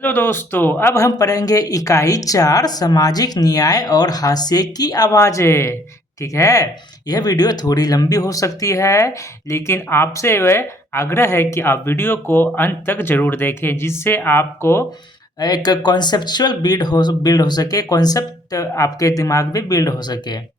Hello दोस्तों, अब हम पढ़ेंगे इकाई 4 सामाजिक न्याय और हास्य की आवाज़ें। ठीक है, यह वीडियो थोड़ी लंबी हो सकती है, लेकिन आपसे वह आग्रह है कि आप वीडियो को अंत तक ज़रूर देखें, जिससे आपको एक कॉन्सेप्चुअल बिल्ड हो सके, कॉन्सेप्ट आपके दिमाग में बिल्ड हो सके।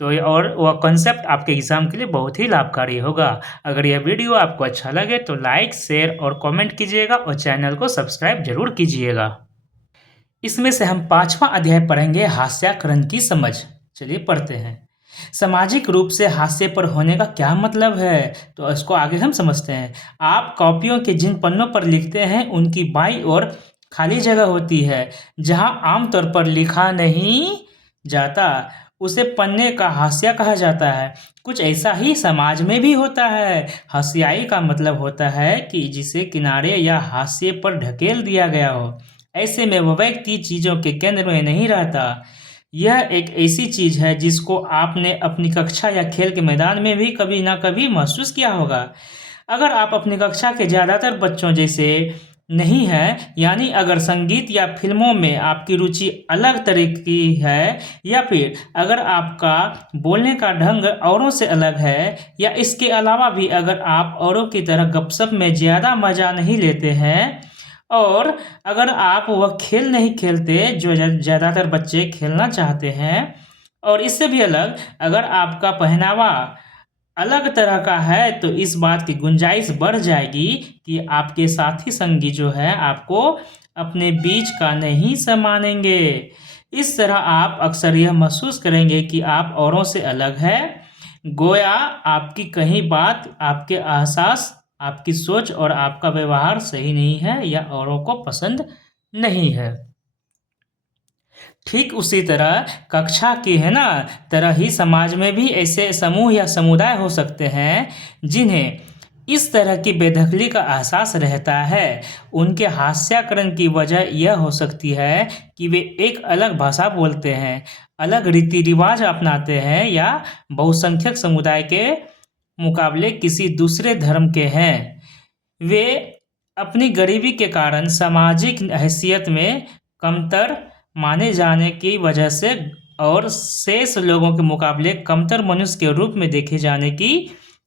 तो ये और वह कॉन्सेप्ट आपके एग्ज़ाम के लिए बहुत ही लाभकारी होगा। अगर यह वीडियो आपको अच्छा लगे तो लाइक, शेयर और कमेंट कीजिएगा और चैनल को सब्सक्राइब ज़रूर कीजिएगा। इसमें से हम 5वां अध्याय पढ़ेंगे हास्याकरण की समझ। चलिए पढ़ते हैं। सामाजिक रूप से हास्य पर होने का क्या मतलब है? तो इसको आगे हम समझते हैं। आप कॉपियों के जिन पन्नों पर लिखते हैं उनकी बाईं ओर खाली जगह होती है, जहां आमतौर पर लिखा नहीं जाता, उसे पन्ने का हाशिया कहा जाता है। कुछ ऐसा ही समाज में भी होता है। हाशियाई का मतलब होता है कि जिसे किनारे या हाशिए पर ढकेल दिया गया हो। ऐसे में वह व्यक्ति चीज़ों के केंद्र में नहीं रहता। यह एक ऐसी चीज़ है जिसको आपने अपनी कक्षा या खेल के मैदान में भी कभी ना कभी महसूस किया होगा। अगर आप अपनी कक्षा के ज़्यादातर बच्चों जैसे नहीं हैं, यानी अगर संगीत या फिल्मों में आपकी रुचि अलग तरह की है, या फिर अगर आपका बोलने का ढंग औरों से अलग है, या इसके अलावा भी अगर आप औरों की तरह गपशप में ज़्यादा मज़ा नहीं लेते हैं, और अगर आप वह खेल नहीं खेलते जो ज़्यादातर बच्चे खेलना चाहते हैं, और इससे भी अलग अगर आपका पहनावा अलग तरह का है, तो इस बात की गुंजाइश बढ़ जाएगी कि आपके साथी संगी जो है आपको अपने बीच का नहीं समानेंगे। इस तरह आप अक्सर यह महसूस करेंगे कि आप औरों से अलग हैं, गोया आपकी कहीं बात, आपके एहसास, आपकी सोच और आपका व्यवहार सही नहीं है या औरों को पसंद नहीं है। ठीक उसी तरह कक्षा की है ना तरह ही समाज में भी ऐसे समूह या समुदाय हो सकते हैं जिन्हें इस तरह की बेदखली का एहसास रहता है। उनके हास्याकरण की वजह यह हो सकती है कि वे एक अलग भाषा बोलते हैं, अलग रीति रिवाज अपनाते हैं, या बहुसंख्यक समुदाय के मुकाबले किसी दूसरे धर्म के हैं। वे अपनी गरीबी के कारण सामाजिक हैसियत में कमतर माने जाने की वजह से और शेष लोगों के मुकाबले कमतर मनुष्य के रूप में देखे जाने की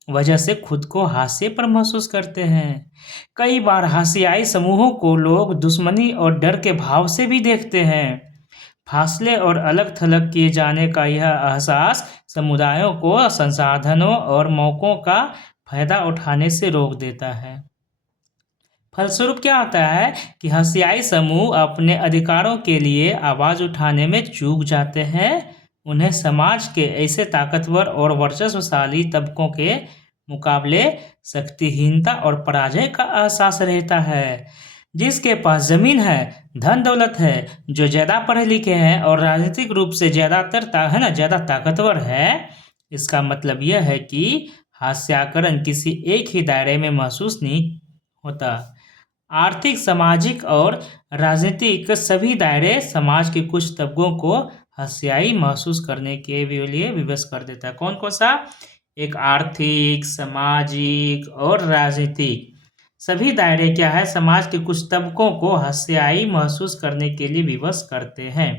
वजह से खुद को हाशिए पर महसूस करते हैं। कई बार हाशियाई समूहों को लोग दुश्मनी और डर के भाव से भी देखते हैं। फासले और अलग थलग किए जाने का यह एहसास समुदायों को संसाधनों और मौकों का फायदा उठाने से रोक देता है। फलस्वरूप क्या होता है कि हंसियाई समूह अपने अधिकारों के लिए आवाज़ उठाने में चूक जाते हैं। उन्हें समाज के ऐसे ताकतवर और वर्चस्वशाली तबकों के मुकाबले शक्तिहीनता और पराजय का एहसास रहता है। जिसके पास ज़मीन है, धन दौलत है, जो ज़्यादा पढ़े लिखे हैं और राजनीतिक रूप से ज़्यादा ताकतवर है, इसका मतलब यह है कि हास्याकरण किसी एक ही दायरे में महसूस नहीं होता। आर्थिक, सामाजिक और राजनीतिक सभी दायरे समाज के कुछ तबकों को हाशियाई महसूस करने के लिए विवश कर देता है। कौन कौन सा? एक आर्थिक, सामाजिक और राजनीतिक सभी दायरे क्या है, समाज के कुछ तबकों को हाशियाई महसूस करने के लिए विवश करते हैं।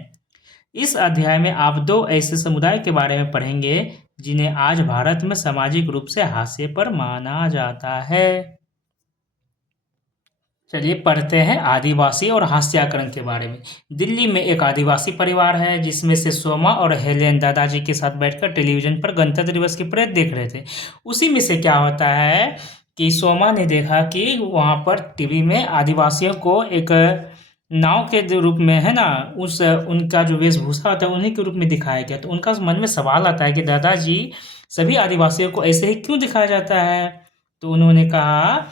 इस अध्याय में आप दो ऐसे समुदाय के बारे में पढ़ेंगे जिन्हें आज भारत में सामाजिक रूप से हाशिए पर माना जाता है। चलिए पढ़ते हैं आदिवासी और हास्याकरण के बारे में। दिल्ली में एक आदिवासी परिवार है जिसमें से सोमा और हेलेन दादाजी के साथ बैठकर टेलीविज़न पर गणतंत्र दिवस की परेड देख रहे थे। उसी में से क्या होता है कि सोमा ने देखा कि वहाँ पर टीवी में आदिवासियों को एक नाव के रूप में है ना, उस उनका जो वेशभूषा होता है उन्हीं के रूप में दिखाया गया। तो उनका मन में सवाल आता है कि दादाजी, सभी आदिवासियों को ऐसे ही क्यों दिखाया जाता है? तो उन्होंने कहा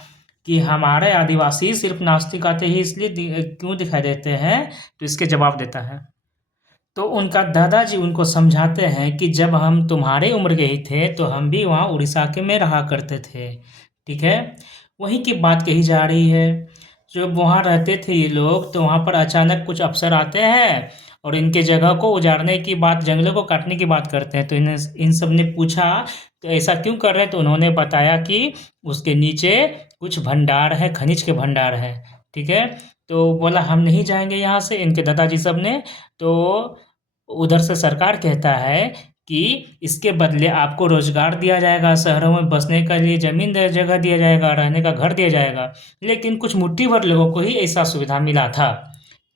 कि हमारे आदिवासी सिर्फ नाचते गाते ही इसलिए क्यों दिखाई देते हैं? तो इसके जवाब देता है। तो उनका दादाजी उनको समझाते हैं कि जब हम तुम्हारे उम्र के ही थे तो हम भी वहाँ उड़ीसा के में रहा करते थे। ठीक है, वहीं की बात कही जा रही है। जब वहाँ रहते थे ये लोग तो वहाँ पर अचानक कुछ अफसर आते हैं और इनके जगह को उजाड़ने की बात, जंगलों को काटने की बात करते हैं। तो इन सब ने पूछा तो ऐसा क्यों कर रहे हैं? तो उन्होंने बताया कि उसके नीचे कुछ भंडार है, खनिज के भंडार है। ठीक है, तो बोला हम नहीं जाएंगे यहाँ से, इनके दादाजी सब ने। तो उधर से सरकार कहता है कि इसके बदले आपको रोजगार दिया जाएगा, शहरों में बसने के लिए ज़मीन जगह दिया जाएगा, रहने का घर दिया जाएगा। लेकिन कुछ मुट्ठी भर लोगों को ही ऐसा सुविधा मिला था।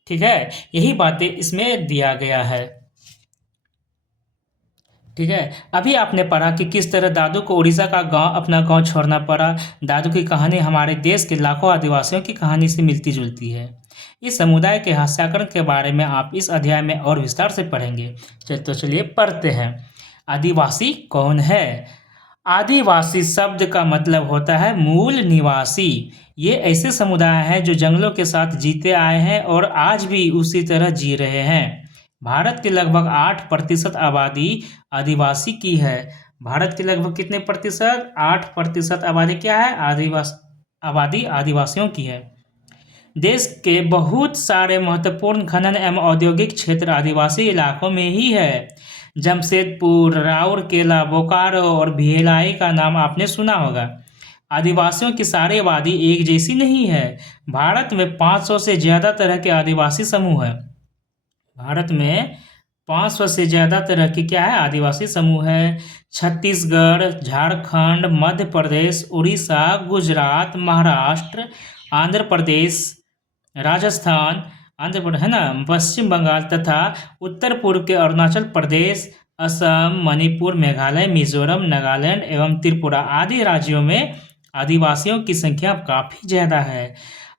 ठीक है, यही बातें इसमें दिया गया है। ठीक है, अभी आपने पढ़ा कि किस तरह दादू को उड़ीसा का गांव, अपना गांव छोड़ना पड़ा। दादू की कहानी हमारे देश के लाखों आदिवासियों की कहानी से मिलती जुलती है। इस समुदाय के हस्तांतरण के बारे में आप इस अध्याय में और विस्तार से पढ़ेंगे। चलिए पढ़ते हैं। आदिवासी कौन है? आदिवासी शब्द का मतलब होता है मूल निवासी। ये ऐसे समुदाय हैं जो जंगलों के साथ जीते आए हैं और आज भी उसी तरह जी रहे हैं। भारत की लगभग 8% आबादी आदिवासी की है। भारत के लगभग कितने प्रतिशत? 8% आबादी क्या है? आबादी आदिवासियों की है। देश के बहुत सारे महत्वपूर्ण खनन एवं औद्योगिक क्षेत्र आदिवासी इलाकों में ही है। जमशेदपुर, राउरकेला, बोकारो और भिलाई का नाम आपने सुना होगा। आदिवासियों की सारी आबादी एक जैसी नहीं है। भारत में 500 से ज़्यादा तरह के आदिवासी समूह हैं। भारत में 500 से ज़्यादा तरह के क्या है? आदिवासी समूह है। छत्तीसगढ़, झारखंड, मध्य प्रदेश, उड़ीसा, गुजरात, महाराष्ट्र, आंध्र प्रदेश, राजस्थान, आंध्र प्रदेश है ना, पश्चिम बंगाल तथा उत्तर पूर्व के अरुणाचल प्रदेश, असम, मणिपुर, मेघालय, मिजोरम, नागालैंड एवं त्रिपुरा आदि राज्यों में आदिवासियों की संख्या काफ़ी ज़्यादा है।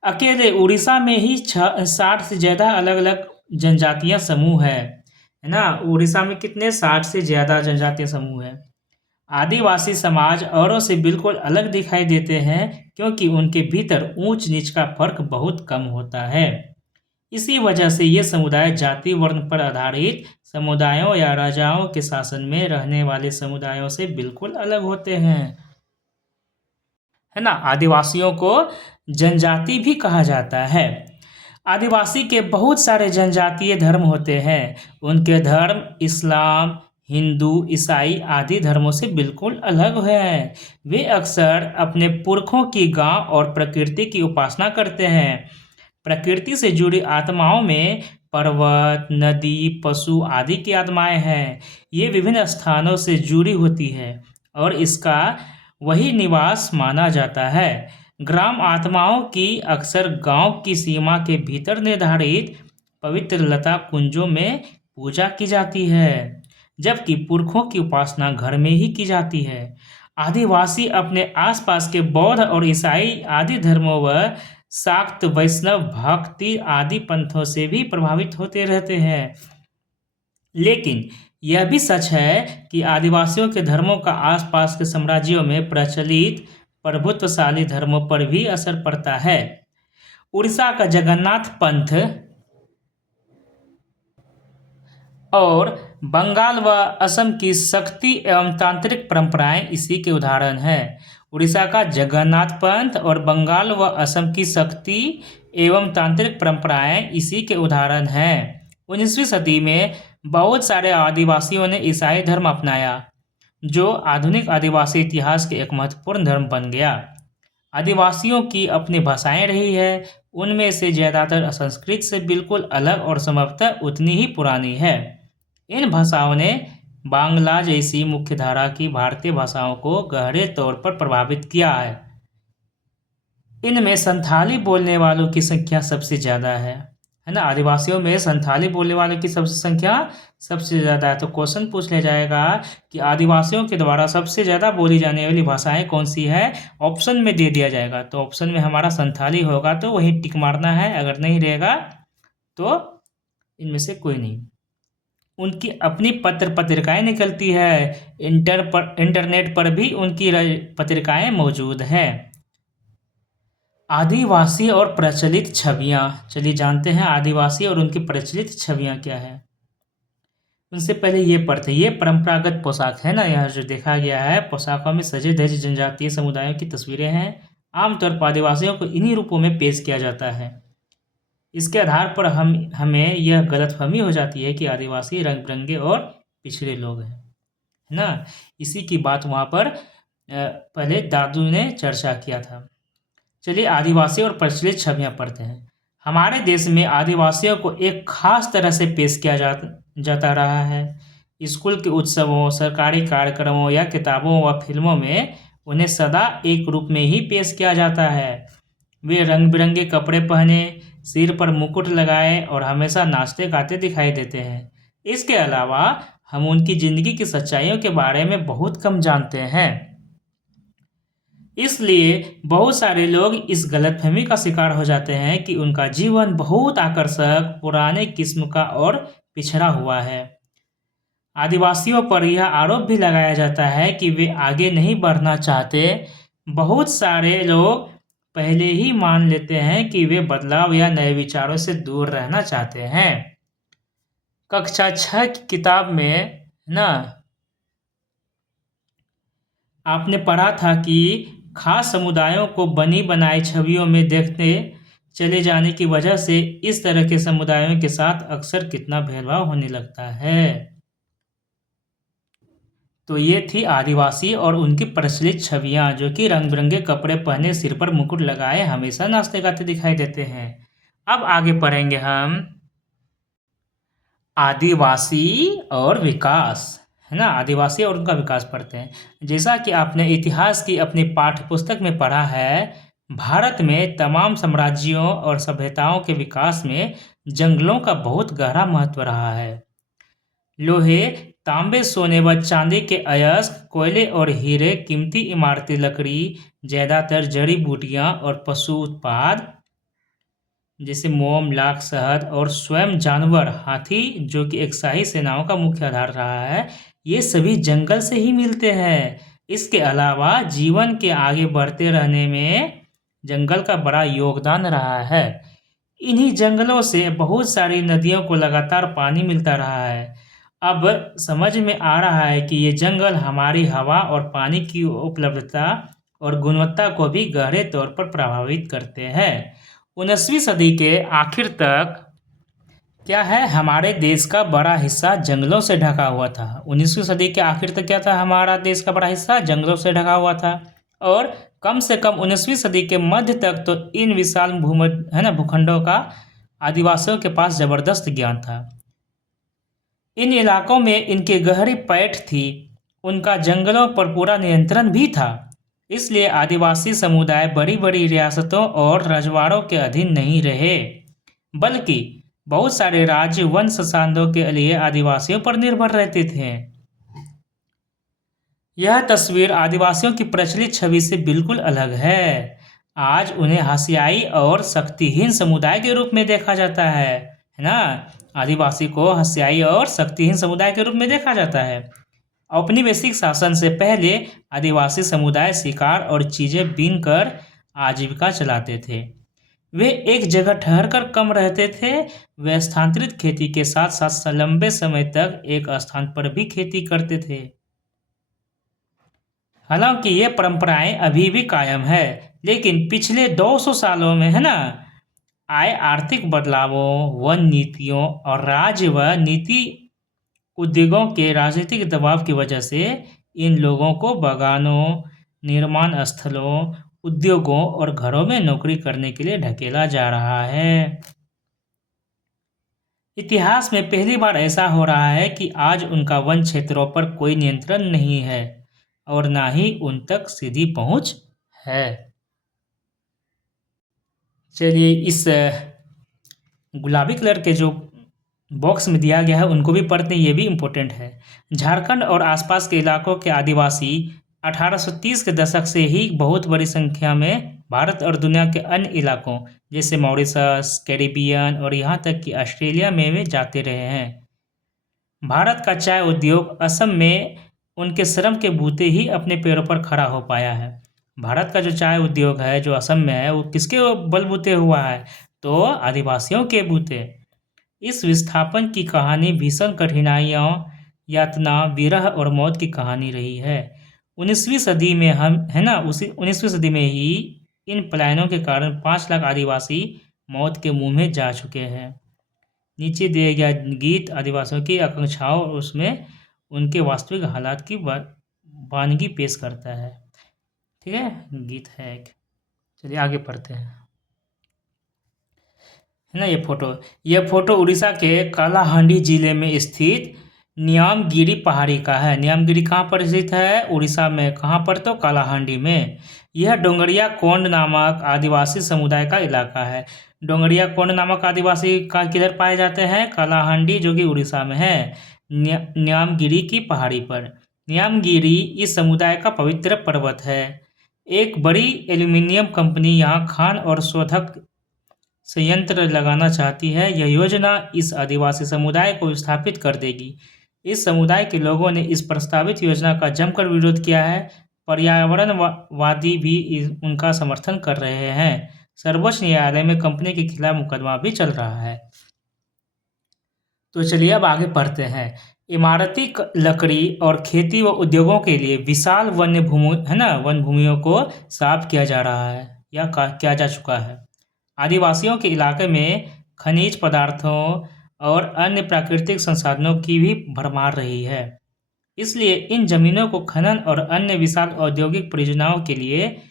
अकेले उड़ीसा में ही 60 से ज़्यादा अलग अलग जनजातीय समूह है ना। उड़ीसा में कितने? 60 से ज़्यादा जनजातीय समूह है। आदिवासी समाज औरों से बिल्कुल अलग दिखाई देते हैं क्योंकि उनके भीतर ऊंच नीच का फर्क बहुत कम होता है। इसी वजह से ये समुदाय जाति वर्ण पर आधारित समुदायों या राजाओं के शासन में रहने वाले समुदायों से बिल्कुल अलग होते हैं, है ना। आदिवासियों को जनजाति भी कहा जाता है। आदिवासी के बहुत सारे जनजातीय धर्म होते हैं। उनके धर्म इस्लाम, हिंदू, ईसाई आदि धर्मों से बिल्कुल अलग हैं। वे अक्सर अपने पुरखों की गांव और प्रकृति की उपासना करते हैं। प्रकृति से जुड़ी आत्माओं में पर्वत, नदी, पशु आदि की आत्माएं हैं। ये विभिन्न स्थानों से जुड़ी होती है और इसका वही निवास माना जाता है। ग्राम आत्माओं की अक्सर गांव की सीमा के भीतर निर्धारित पवित्र लता कुंजों में पूजा की जाती है, जबकि पुरखों की उपासना घर में ही की जाती है। आदिवासी अपने आसपास के बौद्ध और ईसाई आदि धर्मों व शाक्त, वैष्णव, भक्ति आदि पंथों से भी प्रभावित होते रहते हैं। लेकिन यह भी सच है कि आदिवासियों के धर्मों का आसपास के साम्राज्यों में प्रचलित प्रभुत्वशाली धर्मों पर भी असर पड़ता है। उड़ीसा का जगन्नाथ पंथ और बंगाल व असम की शक्ति एवं तांत्रिक परंपराएं इसी के उदाहरण हैं। उड़ीसा का जगन्नाथ पंथ और बंगाल व असम की शक्ति एवं तांत्रिक परंपराएं इसी के उदाहरण हैं। 19वीं सदी में बहुत सारे आदिवासियों ने ईसाई धर्म अपनाया, जो आधुनिक आदिवासी इतिहास के एक महत्वपूर्ण धर्म बन गया। आदिवासियों की अपनी भाषाएं रही है, उनमें से ज़्यादातर संस्कृत से बिल्कुल अलग और संभवतः उतनी ही पुरानी है। इन भाषाओं ने बांग्ला जैसी मुख्यधारा की भारतीय भाषाओं को गहरे तौर पर प्रभावित किया है। इनमें संथाली बोलने वालों की संख्या सबसे ज़्यादा है ना। आदिवासियों में संथाली बोलने वालों की संख्या सबसे ज़्यादा है। तो क्वेश्चन पूछ लिया जाएगा कि आदिवासियों के द्वारा सबसे ज़्यादा बोली जाने वाली भाषाएं कौन सी है? ऑप्शन में दे दिया जाएगा। तो ऑप्शन में हमारा संथाली होगा, तो वही टिक मारना है। अगर नहीं रहेगा तो इनमें से कोई नहीं। उनकी अपनी पत्रिकाएं निकलती है। इंटरनेट पर भी उनकी पत्रिकाएं मौजूद हैं। आदिवासी और प्रचलित छवियां, चलिए जानते हैं आदिवासी और उनकी प्रचलित छवियां क्या है। उनसे पहले ये पढ़ते, ये परंपरागत पोशाक है ना। यह जो देखा गया है, पोशाकों में सजे धजे जनजातीय समुदायों की तस्वीरें हैं। आमतौर पर आदिवासियों को इन्हीं रूपों में पेश किया जाता है। इसके आधार पर हमें यह गलतफहमी हो जाती है कि आदिवासी रंग बिरंगे और पिछड़े लोग हैं, है ना। इसी की बात वहाँ पर पहले दादू ने चर्चा किया था। चलिए आदिवासी और प्रचलित छवियाँ पढ़ते हैं। हमारे देश में आदिवासियों को एक खास तरह से पेश किया जाता रहा है। स्कूल के उत्सवों, सरकारी कार्यक्रमों या किताबों व फिल्मों में उन्हें सदा एक रूप में ही पेश किया जाता है। वे रंग बिरंगे कपड़े पहने, सिर पर मुकुट लगाए और हमेशा नाचते गाते दिखाई देते हैं। इसके अलावा हम उनकी जिंदगी की सच्चाइयों के बारे में बहुत कम जानते हैं। इसलिए बहुत सारे लोग इस गलतफहमी का शिकार हो जाते हैं कि उनका जीवन बहुत आकर्षक, पुराने किस्म का और पिछड़ा हुआ है। आदिवासियों पर यह आरोप भी लगाया जाता है कि वे आगे नहीं बढ़ना चाहते। बहुत सारे लोग पहले ही मान लेते हैं कि वे बदलाव या नए विचारों से दूर रहना चाहते हैं। कक्षा 6 की किताब में ना आपने पढ़ा था कि खास समुदायों को बनी बनाई छवियों में देखते चले जाने की वजह से इस तरह के समुदायों के साथ अक्सर कितना भेदभाव होने लगता है। तो ये थी आदिवासी और उनकी प्रचलित छवियां, जो कि रंग बिरंगे कपड़े पहने, सिर पर मुकुट लगाए, हमेशा नाचते गाते दिखाई देते हैं। अब आगे पढ़ेंगे हम आदिवासी और विकास, है ना। आदिवासी और उनका विकास पढ़ते हैं। जैसा कि आपने इतिहास की अपनी पाठ्य पुस्तक में पढ़ा है, भारत में तमाम साम्राज्यों और सभ्यताओं के विकास में जंगलों का बहुत गहरा महत्व रहा है। लोहे, तांबे, सोने व चांदी के अयस्क, कोयले और हीरे, कीमती इमारती लकड़ी, ज्यादातर जड़ी बूटियां और पशु उत्पाद जैसे मोम, लाख, शहद और स्वयं जानवर, हाथी, जो कि एक शाही सेनाओं का मुख्य आधार रहा है, ये सभी जंगल से ही मिलते हैं। इसके अलावा जीवन के आगे बढ़ते रहने में जंगल का बड़ा योगदान रहा है। इन्हीं जंगलों से बहुत सारी नदियों को लगातार पानी मिलता रहा है। अब समझ में आ रहा है कि ये जंगल हमारी हवा और पानी की उपलब्धता और गुणवत्ता को भी गहरे तौर पर प्रभावित करते हैं। 19वीं सदी के आखिर तक क्या है, हमारे देश का बड़ा हिस्सा जंगलों से ढका हुआ था। 19वीं सदी के आखिर तक क्या था, हमारा देश का बड़ा हिस्सा जंगलों से ढका हुआ था। और कम से कम 19वीं सदी के मध्य तक तो इन विशाल भूखंडों का आदिवासियों के पास जबरदस्त ज्ञान था। इन इलाकों में इनकी गहरी पैठ थी। उनका जंगलों पर पूरा नियंत्रण भी था। इसलिए आदिवासी समुदाय बड़ी बड़ी रियासतों और रजवाड़ों के अधीन नहीं रहे, बल्कि बहुत सारे राज्य वन संसाधनों के लिए आदिवासियों पर निर्भर रहते थे। यह तस्वीर आदिवासियों की प्रचलित छवि से बिल्कुल अलग है। आज उन्हें हसियाई और शक्तिहीन समुदाय के रूप में देखा जाता है ना। आदिवासी को हसियाई और शक्तिहीन समुदाय के रूप में देखा जाता है। औपनिवेशिक शासन से पहले आदिवासी समुदाय शिकार और चीजें बीनकर आजीविका चलाते थे। वे एक जगह ठहरकर कम रहते थे। वे स्थानांतरित खेती के साथ साथ लंबे समय तक एक स्थान पर भी खेती करते थे। हालांकि ये परंपराएं अभी भी कायम है, लेकिन पिछले 200 सालों में आए आर्थिक बदलावों, वन नीतियों और राज्य व नीति उद्योगों के राजनीतिक दबाव की वजह से इन लोगों को बागानों, निर्माण स्थलों, उद्योगों और घरों में नौकरी करने के लिए ढकेला जा रहा है। इतिहास में पहली बार ऐसा हो रहा है कि आज उनका वन क्षेत्रों पर कोई नियंत्रण नहीं है और ना ही उन तक सीधी पहुंच है। चलिए, इस गुलाबी कलर के जो बॉक्स में दिया गया है उनको भी पढ़ते हैं, ये भी इम्पोर्टेंट है। झारखंड और आसपास के इलाकों के आदिवासी 1830 के दशक से ही बहुत बड़ी संख्या में भारत और दुनिया के अन्य इलाकों जैसे मॉरिशस, कैरिबियन और यहाँ तक कि ऑस्ट्रेलिया में वे जाते रहे हैं। भारत का चाय उद्योग असम में उनके श्रम के बूते ही अपने पैरों पर खड़ा हो पाया है। भारत का जो चाय उद्योग है जो असम में है, वो किसके बलबूते हुआ है, तो आदिवासियों के बूते। इस विस्थापन की कहानी भीषण कठिनाइयों, यातना, विरह और मौत की कहानी रही है। 19वीं सदी में उसी 19वीं सदी में ही इन पलायनों के कारण 5 लाख आदिवासी मौत के मुंह में जा चुके हैं। नीचे दिए गया गीत आदिवासियों की आकांक्षाओं और उसमें उनके वास्तविक हालात की वानगी पेश करता है। ठीक है, गीत है एक। चलिए आगे पढ़ते हैं। है ना। ये फोटो उड़ीसा के कालाहांडी जिले में स्थित न्यामगिरी पहाड़ी का है। न्यामगिरी कहाँ पर स्थित है? उड़ीसा में। कहाँ पर? तो कालाहांडी में। यह डोंगरिया कोंड नामक आदिवासी समुदाय का इलाका है। डोंगरिया कोंड नामक आदिवासी का किधर पाए जाते हैं? कालाहांडी, जो कि उड़ीसा में है, न्यामगिरी की पहाड़ी पर। न्यामगिरी इस समुदाय का पवित्र पर्वत है। एक बड़ी एल्यूमीनियम कंपनी यहाँ खान और शोधक संयंत्र लगाना चाहती है। यह योजना इस आदिवासी समुदाय को विस्थापित कर देगी। इस समुदाय के लोगों ने इस प्रस्तावित योजना का जमकर विरोध किया है। पर्यावरणवादी भी उनका समर्थन कर रहे हैं। सर्वोच्च न्यायालय में कंपनी के खिलाफ मुकदमा भी चल रहा है। तो चलिए अब आगे पढ़ते हैं। इमारती लकड़ी और खेती व उद्योगों के लिए विशाल वन्य भूमि है ना, वन भूमियों को साफ किया जा रहा है या किया जा चुका है। आदिवासियों के इलाके में खनिज पदार्थों और अन्य प्राकृतिक संसाधनों की भी भरमार रही है। इसलिए इन जमीनों को खनन और अन्य विशाल औद्योगिक परियोजनाओं के लिए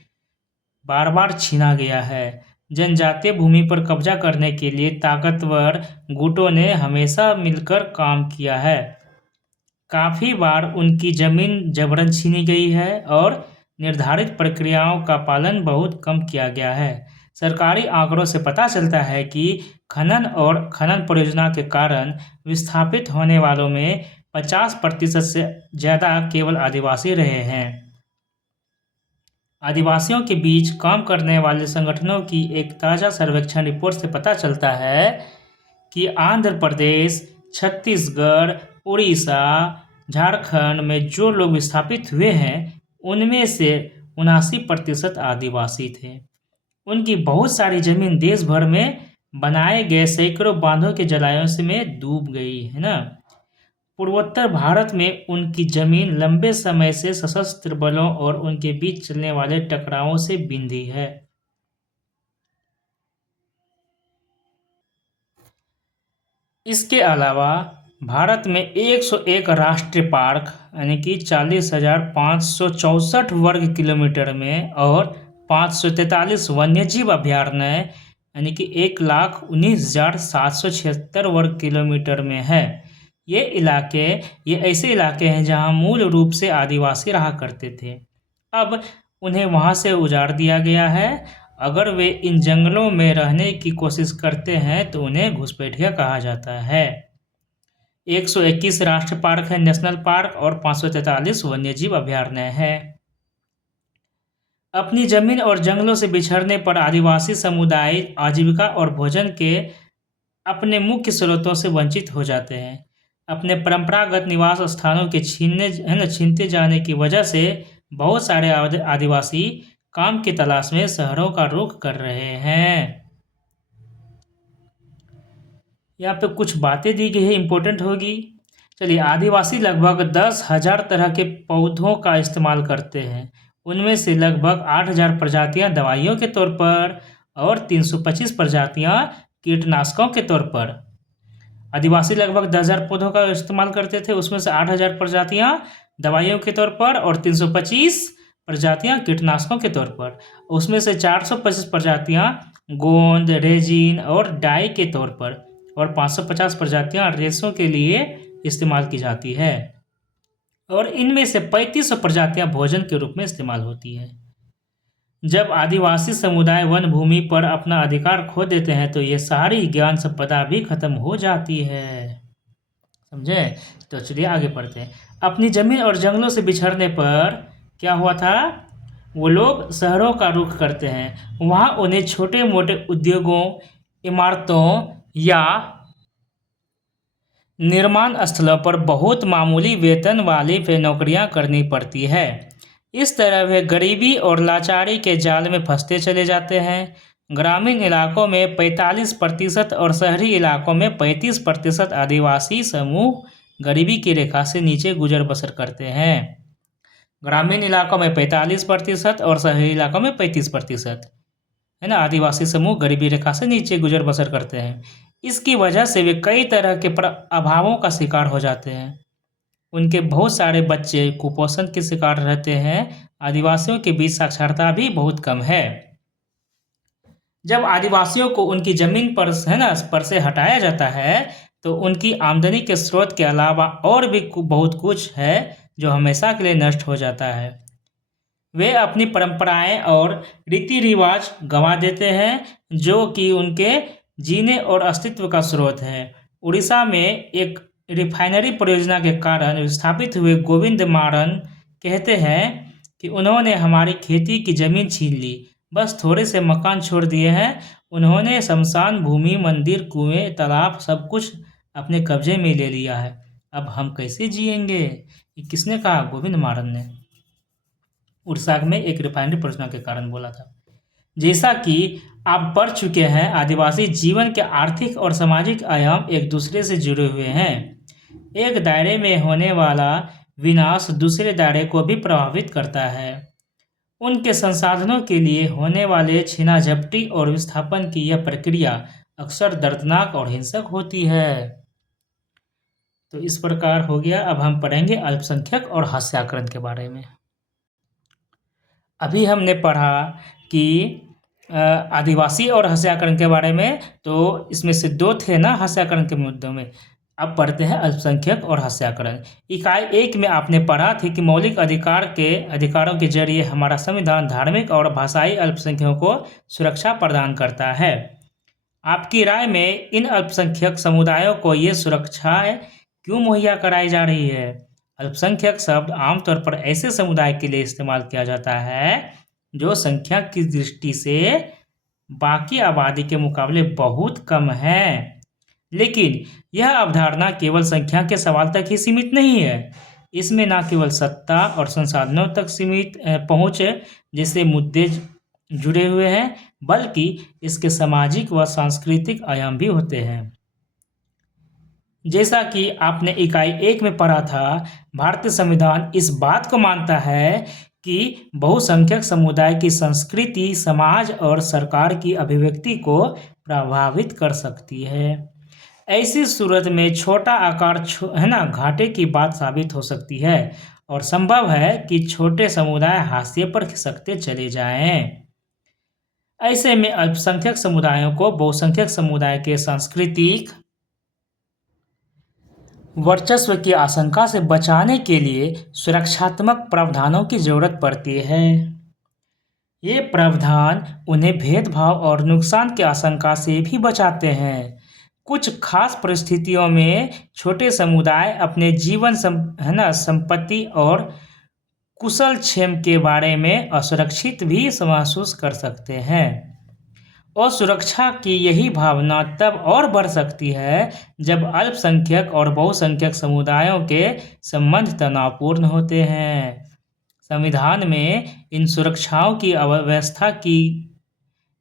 बार बार छीना गया है। जनजातीय भूमि पर कब्जा करने के लिए ताकतवर गुटों ने हमेशा मिलकर काम किया है। काफ़ी बार उनकी जमीन जबरन छीनी गई है और निर्धारित प्रक्रियाओं का पालन बहुत कम किया गया है। सरकारी आंकड़ों से पता चलता है कि खनन परियोजना के कारण विस्थापित होने वालों में 50% से ज़्यादा केवल आदिवासी रहे हैं। आदिवासियों के बीच काम करने वाले संगठनों की एक ताज़ा सर्वेक्षण रिपोर्ट से पता चलता है कि आंध्र प्रदेश, छत्तीसगढ़, उड़ीसा, झारखंड में जो लोग विस्थापित हुए हैं उनमें से 79% आदिवासी थे। उनकी बहुत सारी जमीन देश भर में बनाए गए सैकड़ों बांधों के जलाशयों में डूब गई है ना। पूर्वोत्तर भारत में उनकी जमीन लंबे समय से सशस्त्र बलों और उनके बीच चलने वाले टकरावों से बिंधी है। इसके अलावा भारत में 101 राष्ट्रीय पार्क यानी कि 40,564 वर्ग किलोमीटर में और 543 वन्यजीव अभयारण्य यानी कि 1,19,776 वर्ग किलोमीटर में है। ये ऐसे इलाके हैं जहां मूल रूप से आदिवासी रहा करते थे। अब उन्हें वहां से उजाड़ दिया गया है। अगर वे इन जंगलों में रहने की कोशिश करते हैं तो उन्हें घुसपैठिया कहा जाता है। 121 राष्ट्रीय पार्क है, नेशनल पार्क, और 543 वन्यजीव अभयारण्य है। अपनी जमीन और जंगलों से बिछड़ने पर आदिवासी समुदाय आजीविका और भोजन के अपने मुख्य स्रोतों से वंचित हो जाते हैं। अपने परंपरागत निवास स्थानों के छीनते जाने की वजह से बहुत सारे आदिवासी काम की तलाश में शहरों का रुख कर रहे हैं। यहाँ पे कुछ बातें दी गई है, इंपॉर्टेंट होगी। चलिए, आदिवासी लगभग 10,000 तरह के पौधों का इस्तेमाल करते हैं। उनमें से लगभग 8,000 प्रजातियां दवाइयों के तौर पर और 325 प्रजातियां कीटनाशकों के तौर पर। आदिवासी लगभग 10,000 पौधों का इस्तेमाल करते थे, उसमें से 8,000 प्रजातियां दवाइयों के तौर पर और 325 प्रजातियां कीटनाशकों के तौर पर। उसमें से 425 प्रजातियां गोंद, रेजिन और डाई के तौर पर और 550 प्रजातियां रेशों के लिए इस्तेमाल की जाती है और इनमें से 3500 प्रजातियां भोजन के रूप में इस्तेमाल होती है। जब आदिवासी समुदाय वन भूमि पर अपना अधिकार खो देते हैं तो ये सारी ज्ञान संपदा भी खत्म हो जाती है। समझे? तो चलिए आगे पढ़ते हैं। अपनी जमीन और जंगलों से बिछड़ने पर क्या हुआ था? वो लोग शहरों का रुख करते हैं। वहाँ उन्हें छोटे मोटे उद्योगों, इमारतों या निर्माण स्थलों पर बहुत मामूली वेतन वाली नौकरियां करनी पड़ती है। इस तरह वे गरीबी और लाचारी के जाल में फंसते चले जाते हैं। ग्रामीण इलाकों में 45% और शहरी इलाकों में 35% आदिवासी समूह गरीबी की रेखा से नीचे गुजर बसर करते हैं। ग्रामीण इलाकों में 45% और शहरी इलाकों में 35%, है ना, आदिवासी समूह गरीबी रेखा से नीचे गुजर बसर करते हैं। इसकी वजह से वे कई तरह के अभावों का शिकार हो जाते हैं। उनके बहुत सारे बच्चे कुपोषण के शिकार रहते हैं। आदिवासियों के बीच साक्षरता भी बहुत कम है। जब आदिवासियों को उनकी ज़मीन पर है ना पर से हटाया जाता है तो उनकी आमदनी के स्रोत के अलावा और भी बहुत कुछ है जो हमेशा के लिए नष्ट हो जाता है। वे अपनी परंपराएं और रीति रिवाज गंवा देते हैं जो कि उनके जीने और अस्तित्व का स्रोत है। उड़ीसा में एक रिफाइनरी परियोजना के कारण विस्थापित हुए गोविंद मारन कहते हैं कि उन्होंने हमारी खेती की ज़मीन छीन ली, बस थोड़े से मकान छोड़ दिए हैं। उन्होंने शमशान भूमि, मंदिर, कुएं, तालाब सब कुछ अपने कब्जे में ले लिया है। अब हम कैसे जिएंगे? ये किसने कहा? गोविंद मारन ने उड़ीसा में एक रिफाइनरी परियोजना के कारण बोला था। जैसा कि आप पढ़ चुके हैं, आदिवासी जीवन के आर्थिक और सामाजिक आयाम एक दूसरे से जुड़े हुए हैं। एक दायरे में होने वाला विनाश दूसरे दायरे को भी प्रभावित करता है। उनके संसाधनों के लिए होने वाले छीना झपटी और विस्थापन की यह प्रक्रिया अक्सर दर्दनाक और हिंसक होती है। तो इस प्रकार हो गया। अब हम पढ़ेंगे अल्पसंख्यक और हास्याकरण के बारे में। अभी हमने पढ़ा कि आदिवासी और हास्याकरण के बारे में, तो इसमें से दो थे ना हास्याकरण के मुद्दों में। अब पढ़ते हैं अल्पसंख्यक और हास्याकरण। इकाई 1 में आपने पढ़ा थी कि मौलिक अधिकारों के जरिए हमारा संविधान धार्मिक और भाषाई अल्पसंख्यकों को सुरक्षा प्रदान करता है। आपकी राय में इन अल्पसंख्यक समुदायों को ये सुरक्षाएं क्यों मुहैया कराई जा रही है? अल्पसंख्यक शब्द आमतौर पर ऐसे समुदाय के लिए इस्तेमाल किया जाता है जो संख्या की दृष्टि से बाकी आबादी के मुकाबले बहुत कम है। लेकिन यह अवधारणा केवल संख्या के सवाल तक ही सीमित नहीं है। इसमें न केवल सत्ता और संसाधनों तक सीमित पहुंच जैसे मुद्दे जुड़े हुए हैं, बल्कि इसके सामाजिक व सांस्कृतिक आयाम भी होते हैं। जैसा कि आपने इकाई 1 में पढ़ा था, भारतीय संविधान इस बात को मानता है कि बहुसंख्यक समुदाय की संस्कृति, समाज और सरकार की अभिव्यक्ति को प्रभावित कर सकती है। ऐसी सूरत में छोटा आकार है ना घाटे की बात साबित हो सकती है और संभव है कि छोटे समुदाय हाशिए पर खिसकते चले जाएं। ऐसे में अल्पसंख्यक समुदायों को बहुसंख्यक समुदाय के सांस्कृतिक वर्चस्व की आशंका से बचाने के लिए सुरक्षात्मक प्रावधानों की जरूरत पड़ती है। ये प्रावधान उन्हें भेदभाव और नुकसान की आशंका से भी बचाते हैं। कुछ खास परिस्थितियों में छोटे समुदाय अपने जीवन संपत्ति और कुशल क्षेम के बारे में असुरक्षित भी महसूस कर सकते हैं। और सुरक्षा की यही भावना तब और बढ़ सकती है जब अल्पसंख्यक और बहुसंख्यक समुदायों के संबंध तनावपूर्ण होते हैं। संविधान में इन सुरक्षाओं की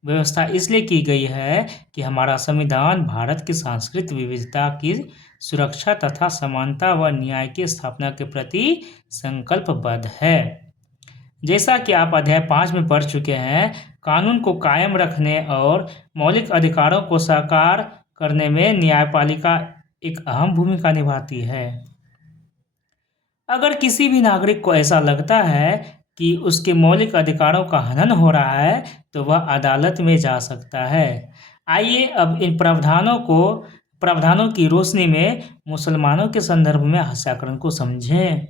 व्यवस्था इसलिए की गई है कि हमारा संविधान भारत की सांस्कृतिक विविधता की सुरक्षा तथा समानता व न्याय की स्थापना के प्रति संकल्पबद्ध है। जैसा कि आप अध्याय 5 में पढ़ चुके हैं, कानून को कायम रखने और मौलिक अधिकारों को साकार करने में न्यायपालिका एक अहम भूमिका निभाती है। अगर किसी भी नागरिक को ऐसा लगता है कि उसके मौलिक अधिकारों का हनन हो रहा है तो वह अदालत में जा सकता है। आइए अब इन प्रावधानों की रोशनी में मुसलमानों के संदर्भ में हास्याकरण को समझें।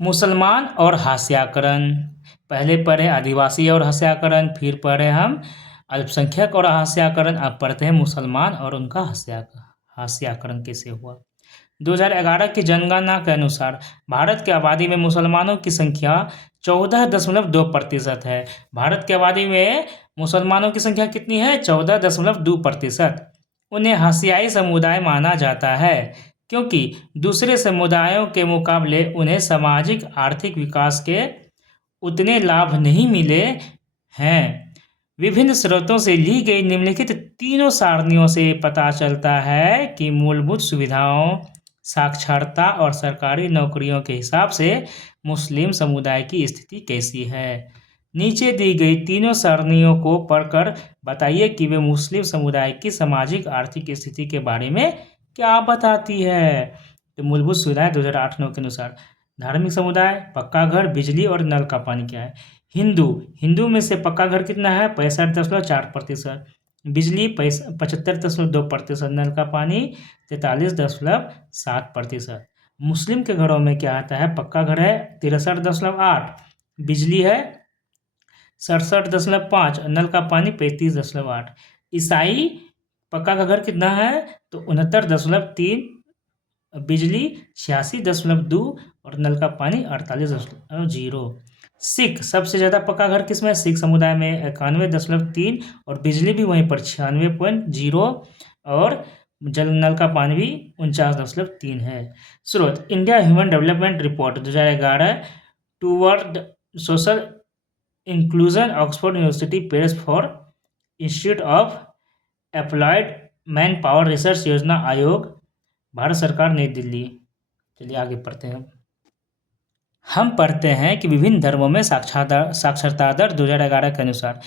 मुसलमान और हास्याकरण। पहले पढ़े आदिवासी और हास्याकरण, फिर पढ़े हम अल्पसंख्यक और हास्याकरण। अब पढ़ते हैं मुसलमान और उनका हास्याकरण कैसे हुआ। 2011 की जनगणना के अनुसार भारत की आबादी में मुसलमानों की संख्या 14.2% है। भारत की आबादी में मुसलमानों की संख्या कितनी है? 14.2%। उन्हें हाशियाई समुदाय माना जाता है क्योंकि दूसरे समुदायों के मुकाबले उन्हें सामाजिक आर्थिक विकास के उतने लाभ नहीं मिले हैं। विभिन्न स्रोतों से ली गई निम्नलिखित तीनों सारणियों से पता चलता है कि मूलभूत सुविधाओं, साक्षरता और सरकारी नौकरियों के हिसाब से मुस्लिम समुदाय की स्थिति कैसी है। नीचे दी गई तीनों सारणियों को पढ़कर बताइए कि वे मुस्लिम समुदाय की सामाजिक आर्थिक स्थिति के बारे में क्या बताती है। तो मूलभूत सुविधाएं 2008-9 के अनुसार। धार्मिक समुदाय, पक्का घर, बिजली और नल का पानी क्या है? हिंदू में से पक्का घर कितना है? 65.4%। बिजली 75.2%। नल का पानी 43.7%। मुस्लिम के घरों में क्या आता है? पक्का घर है 63.8, बिजली है 67.5, नल का पानी 35.8। ईसाई पक्का का घर कितना है? तो 69.3, बिजली 86.2 और नल का पानी 48.0। सिख सबसे ज़्यादा पक्का घर किसमें? सिख समुदाय में 91.3 और बिजली भी वहीं पर 96.0 और जल नल का पानी भी 49.3 है। स्रोत India human development report 2011, toward social inclusion, Oxford university Paris for institute of applied man power research योजना आयोग, भारत सरकार, नई दिल्ली। चलिए आगे पढ़ते हैं। हम पढ़ते हैं कि विभिन्न धर्मों में साक्षरता दर 2011 के अनुसार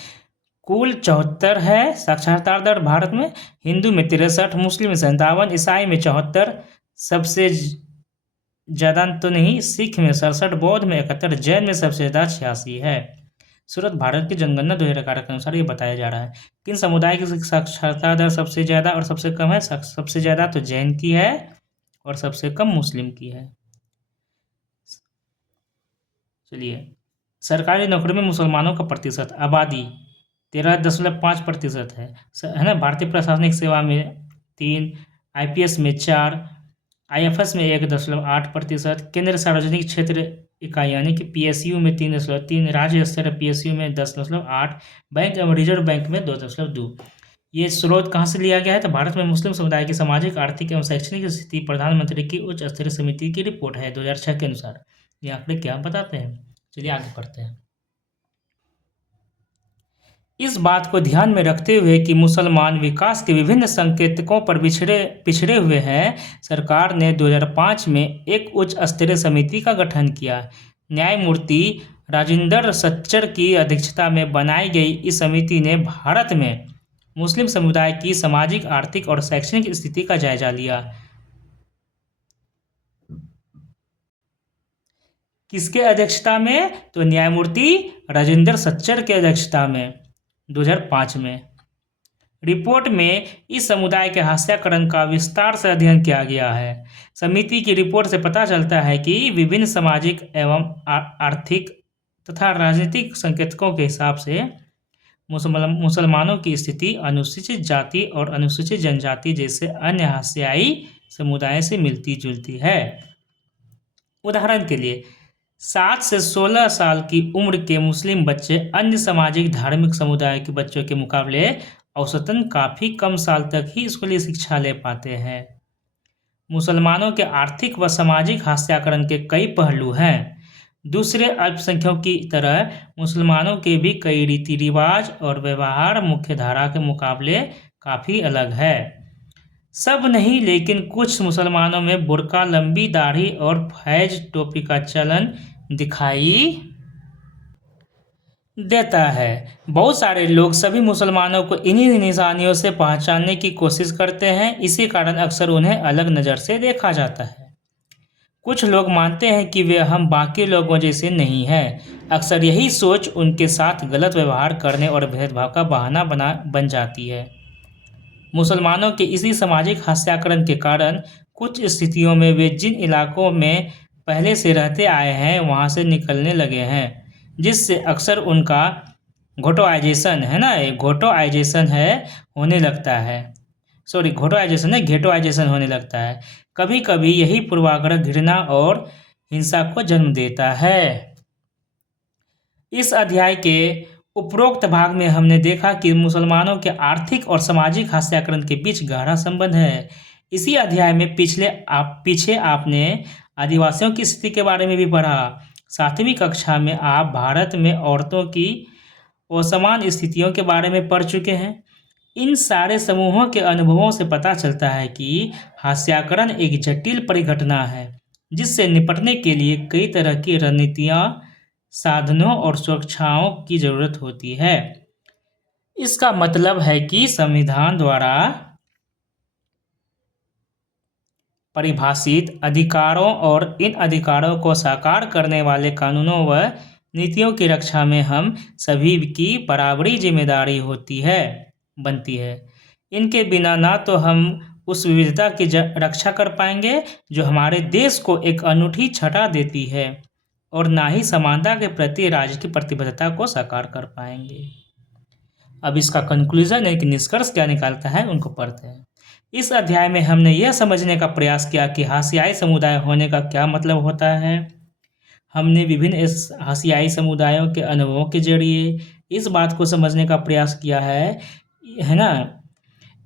कुल 74 है साक्षरता दर भारत में। हिंदू में 63, मुस्लिम में 57, ईसाई में 74, सबसे ज़्यादा तो नहीं, सिख में 67, बौद्ध में 71, जैन में सबसे ज़्यादा 86 है। सूरत भारत की जनगणना 2011 के अनुसार ये बताया जा रहा है। किन समुदाय की साक्षरता दर सबसे ज़्यादा और सबसे कम है? सबसे ज़्यादा तो जैन की है और सबसे कम मुस्लिम की है। चलिए, सरकारी नौकरी में मुसलमानों का प्रतिशत, आबादी 13.5% है ना। भारतीय प्रशासनिक सेवा में 3, IPS में 4, IFS में 1.8%, केंद्र सार्वजनिक क्षेत्र इकाई यानी कि PSU में 3.3, राज्य स्तर PSU में 10.8, बैंक एवं रिजर्व बैंक में 2.2। ये स्रोत कहाँ से लिया गया है? तो भारत में मुस्लिम समुदाय की सामाजिक, आर्थिक एवं शैक्षणिक स्थिति प्रधानमंत्री की उच्च स्तरीय समिति की रिपोर्ट है 2006 के अनुसार। ये आंकड़े क्या बताते हैं? चलिए आगे पढ़ते हैं। इस बात को ध्यान में रखते हुए कि मुसलमान विकास के विभिन्न संकेतकों पर पिछड़े हुए हैं, सरकार ने 2005 में एक उच्च स्तरीय समिति का गठन किया। न्यायमूर्ति राजिंदर सच्चर की अध्यक्षता में बनाई गई इस समिति ने भारत में मुस्लिम समुदाय की सामाजिक, आर्थिक और शैक्षणिक स्थिति का जायजा लिया। किसके अध्यक्षता में? तो न्यायमूर्ति राजिंदर सच्चर के अध्यक्षता में 2005 में। रिपोर्ट में इस समुदाय के हास्याकरण का विस्तार से अध्ययन किया गया है। समिति की रिपोर्ट से पता चलता है कि विभिन्न सामाजिक एवं आर्थिक तथा राजनीतिक संकेतकों के हिसाब से मुसलमानों की स्थिति अनुसूचित जाति और अनुसूचित जनजाति जैसे अन्य हाशियाई समुदाय से मिलती जुलती है। उदाहरण के लिए 7 से 16 साल की उम्र के मुस्लिम बच्चे अन्य सामाजिक धार्मिक समुदाय के बच्चों के मुकाबले औसतन काफ़ी कम साल तक ही स्कूली शिक्षा ले पाते हैं। मुसलमानों के आर्थिक व सामाजिक हास्याकरण के कई पहलू हैं। दूसरे अल्पसंख्यकों की तरह मुसलमानों के भी कई रीति रिवाज और व्यवहार मुख्यधारा के मुकाबले काफ़ी अलग है। सब नहीं, लेकिन कुछ मुसलमानों में बुर्का, लंबी दाढ़ी और फैज टोपी का चलन दिखाई देता है। बहुत सारे लोग सभी मुसलमानों को इन्हीं निशानियों से पहचानने की कोशिश करते हैं, इसी कारण अक्सर उन्हें अलग नज़र से देखा जाता है। कुछ लोग मानते हैं कि वे हम बाकी लोगों जैसे नहीं हैं। अक्सर यही सोच उनके साथ गलत व्यवहार करने और भेदभाव का बहाना बन जाती है। मुसलमानों के इसी सामाजिक हास्याकरण के कारण कुछ स्थितियों में वे जिन इलाकों में पहले से रहते आए हैं वहां से निकलने लगे हैं, जिससे अक्सर उनका घोटोआइजेशन है ना, घोटोआइजेशन है होने लगता है। घोटोआइजेशन है, घेटोआइजेशन होने लगता है। कभी कभी यही पूर्वाग्रह घृणा और हिंसा को जन्म देता है। इस अध्याय के उपरोक्त भाग में हमने देखा कि मुसलमानों के आर्थिक और सामाजिक हास्याकरण के बीच गहरा संबंध है। इसी अध्याय में पीछे आपने आदिवासियों की स्थिति के बारे में भी पढ़ा। 7वीं कक्षा में आप भारत में औरतों की असमान स्थितियों के बारे में पढ़ चुके हैं। इन सारे समूहों के अनुभवों से पता चलता है कि हास्याकरण एक जटिल परिघटना है, जिससे निपटने के लिए कई तरह की रणनीतियाँ, साधनों और सुरक्षाओं की जरूरत होती है। इसका मतलब है कि संविधान द्वारा परिभाषित अधिकारों और इन अधिकारों को साकार करने वाले कानूनों व नीतियों की रक्षा में हम सभी की बराबरी जिम्मेदारी बनती है। इनके बिना ना तो हम उस विविधता की रक्षा कर पाएंगे जो हमारे देश को एक अनूठी छटा देती है, और ना ही समानता के प्रति राज्य की प्रतिबद्धता को साकार कर पाएंगे। अब इसका कंक्लूजन है कि निष्कर्ष क्या निकालता है, उनको पढ़ते हैं। इस अध्याय में हमने यह समझने का प्रयास किया कि हाशियाई समुदाय होने का क्या मतलब होता है। हमने विभिन्न हाशियाई समुदायों के अनुभवों के जरिए इस बात को समझने का प्रयास किया है ना।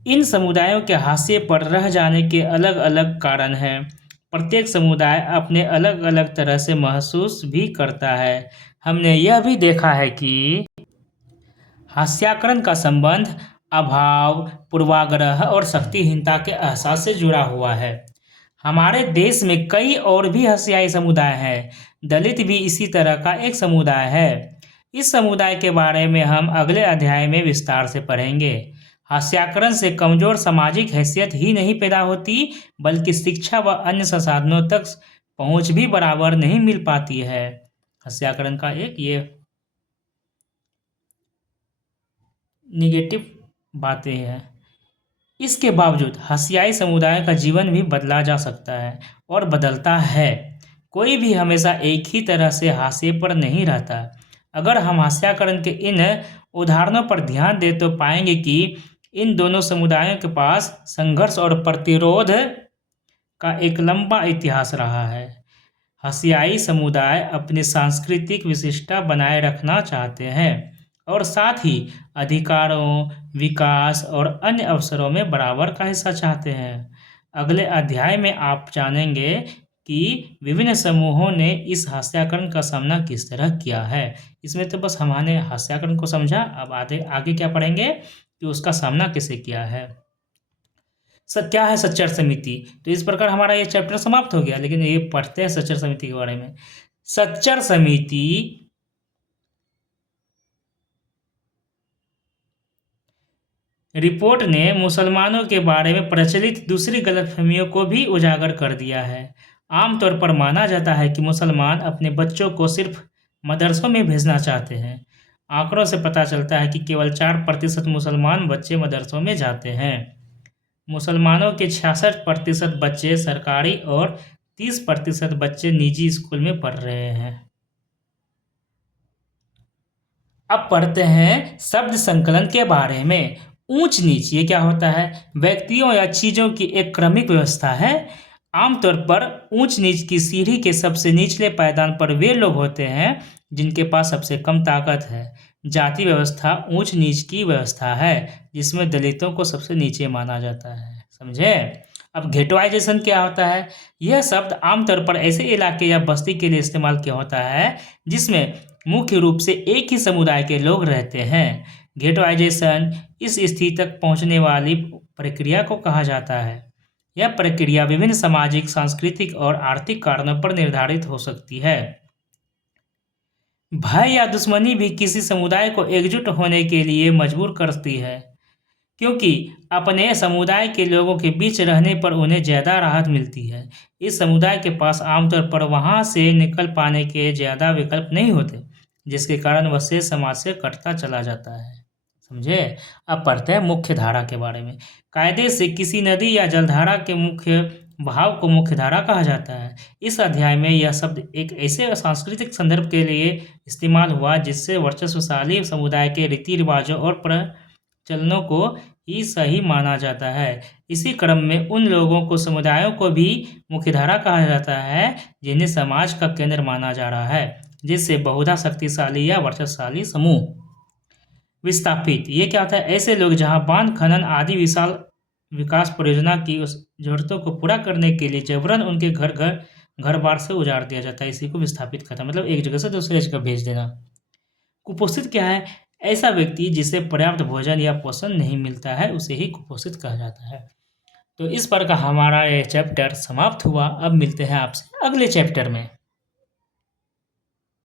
इन समुदायों के हाशिए पर रह जाने के अलग अलग कारण हैं। प्रत्येक समुदाय अपने अलग अलग तरह से महसूस भी करता है। हमने यह भी देखा है कि हास्याकरण का संबंध अभाव, पूर्वाग्रह और शक्तिहीनता के एहसास से जुड़ा हुआ है। हमारे देश में कई और भी हाशियाई समुदाय हैं। दलित भी इसी तरह का एक समुदाय है। इस समुदाय के बारे में हम अगले अध्याय में विस्तार से पढ़ेंगे। हास्याकरण से कमजोर सामाजिक हैसियत ही नहीं पैदा होती, बल्कि शिक्षा व अन्य संसाधनों तक पहुंच भी बराबर नहीं मिल पाती है। हास्याकरण का एक ये निगेटिव बातें हैं। इसके बावजूद हाशियाई समुदाय का जीवन भी बदला जा सकता है और बदलता है। कोई भी हमेशा एक ही तरह से हाशिए पर नहीं रहता। अगर हम हास्याकरण के इन उदाहरणों पर ध्यान दें तो पाएंगे कि इन दोनों समुदायों के पास संघर्ष और प्रतिरोध का एक लंबा इतिहास रहा है। हाशियाई समुदाय अपनी सांस्कृतिक विशिष्टता बनाए रखना चाहते हैं और साथ ही अधिकारों, विकास और अन्य अवसरों में बराबर का हिस्सा चाहते हैं। अगले अध्याय में आप जानेंगे कि विभिन्न समूहों ने इस हास्याकरण का सामना किस तरह किया है। इसमें तो बस हमने हास्याकरण को समझा, अब आगे क्या पढ़ेंगे कि उसका सामना कैसे किया है। क्या है सच्चर समिति। तो इस प्रकार हमारा ये चैप्टर समाप्त हो गया, लेकिन ये पढ़ते हैं सच्चर समिति के बारे में। सच्चर समिति रिपोर्ट ने मुसलमानों के बारे में प्रचलित दूसरी गलतफहमियों को भी उजागर कर दिया है। आमतौर पर माना जाता है कि मुसलमान अपने बच्चों को सिर्फ मदरसों में भेजना चाहते हैं। आंकड़ों से पता चलता है कि केवल 4% मुसलमान बच्चे मदरसों में जाते हैं। मुसलमानों के 66% बच्चे सरकारी और 30% बच्चे निजी स्कूल में पढ़ रहे हैं। अब पढ़ते हैं शब्द संकलन के बारे में। ऊंच नीच ये क्या होता है? व्यक्तियों या चीजों की एक क्रमिक व्यवस्था है। आमतौर पर ऊंच नीच की सीढ़ी के सबसे निचले पायदान पर वे लोग होते हैं जिनके पास सबसे कम ताकत है। जाति व्यवस्था ऊंच नीच की व्यवस्था है जिसमें दलितों को सबसे नीचे माना जाता है। समझे? अब घेटवाइजेशन क्या होता है? यह शब्द आमतौर पर ऐसे इलाके या बस्ती के लिए इस्तेमाल किया होता है जिसमें मुख्य रूप से एक ही समुदाय के लोग रहते हैं। घेटवाइजेशन इस स्थिति तक पहुंचने वाली प्रक्रिया को कहा जाता है। यह प्रक्रिया विभिन्न सामाजिक, सांस्कृतिक और आर्थिक कारणों पर निर्धारित हो सकती है। भय या दुश्मनी भी किसी समुदाय को एकजुट होने के लिए मजबूर करती है, क्योंकि अपने समुदाय के लोगों के बीच रहने पर उन्हें ज़्यादा राहत मिलती है। इस समुदाय के पास आमतौर पर वहां से निकल पाने के ज़्यादा विकल्प नहीं होते, जिसके कारण वह शेष समाज से कटता चला जाता है। समझे? अब पढ़ते हैं मुख्य धारा के बारे में। कायदे से किसी नदी या जलधारा के मुख्य बहाव को मुख्य धारा कहा जाता है। इस अध्याय में यह शब्द एक ऐसे सांस्कृतिक संदर्भ के लिए इस्तेमाल हुआ जिससे वर्चस्वशाली समुदाय के रीति रिवाजों और प्रचलनों को ही सही माना जाता है। इसी क्रम में उन लोगों को, समुदायों को भी मुख्यधारा कहा जाता है जिन्हें समाज का केंद्र माना जा रहा है, जिससे बहुधा शक्तिशाली या वर्चस्वशाली समूह विस्थापित। ये क्या होता है? ऐसे लोग जहां बांध, खनन आदि विशाल विकास परियोजना की जरूरतों को पूरा करने के लिए जबरन उनके घर बार से उजाड़ दिया जाता है। इसी को विस्थापित करता है, मतलब एक जगह से दूसरी जगह भेज देना। कुपोषित क्या है? ऐसा व्यक्ति जिसे पर्याप्त भोजन या पोषण नहीं मिलता है उसे ही कुपोषित कहा जाता है। तो इस प्रकार हमारा ये चैप्टर समाप्त हुआ। अब मिलते हैं आपसे अगले चैप्टर में।